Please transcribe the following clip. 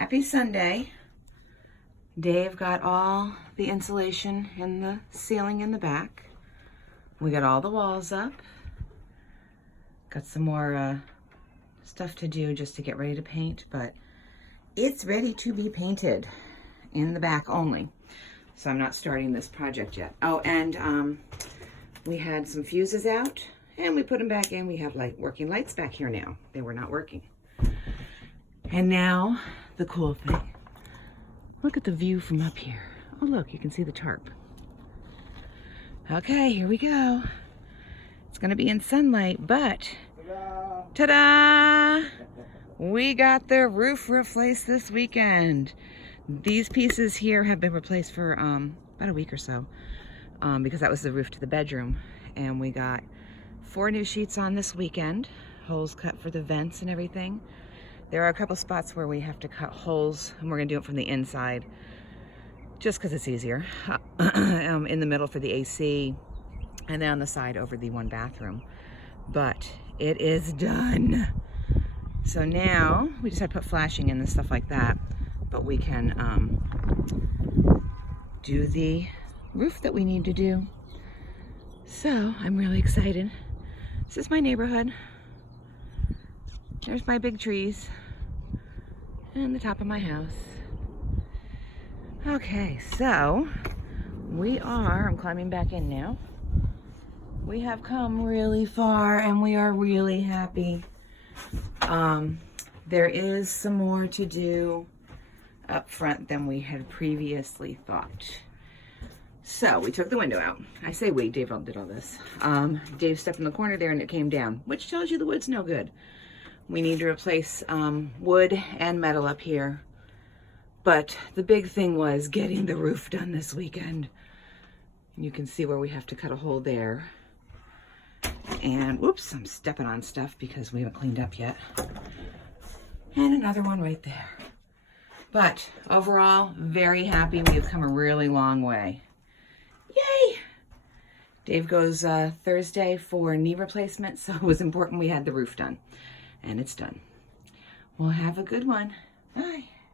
Happy Sunday. Dave got all the insulation in the ceiling in the back. We got all the walls up. Got some more stuff to do just to get ready to paint, but it's ready to be painted in the back only. So I'm not starting this project yet. Oh, and we had some fuses out and we put them back in. We have working lights back here now. They were not working. And now the cool thing. Look at the view from up here. Oh, look, you can see the tarp. Okay, here we go. It's gonna be in sunlight, but ta-da! We got the roof replaced this weekend. These pieces here have been replaced for about a week or so because that was the roof to the bedroom. And we got 4 new sheets on this weekend, holes cut for the vents and everything. There are a couple spots where we have to cut holes, and we're gonna do it from the inside just because it's easier. In the middle for the AC, and then on the side over the 1 bathroom. But it is done. So now we just had to put flashing in and stuff like that, but we can do the roof that we need to do. So I'm really excited. This is my neighborhood. There's my big trees and the top of my house. Okay, so I'm climbing back in now. We have come really far and we are really happy. There is some more to do up front than we had previously thought. So we took the window out. I say we, Dave did all this. Dave stepped in the corner there and it came down, which tells you the wood's no good. We need to replace wood and metal up here. But the big thing was getting the roof done this weekend. You can see where we have to cut a hole there. And whoops, I'm stepping on stuff because we haven't cleaned up yet. And another one right there. But overall, very happy. We have come a really long way. Yay! Dave goes Thursday for knee replacement, so it was important we had the roof done. And it's done. Well, have a good one. Bye.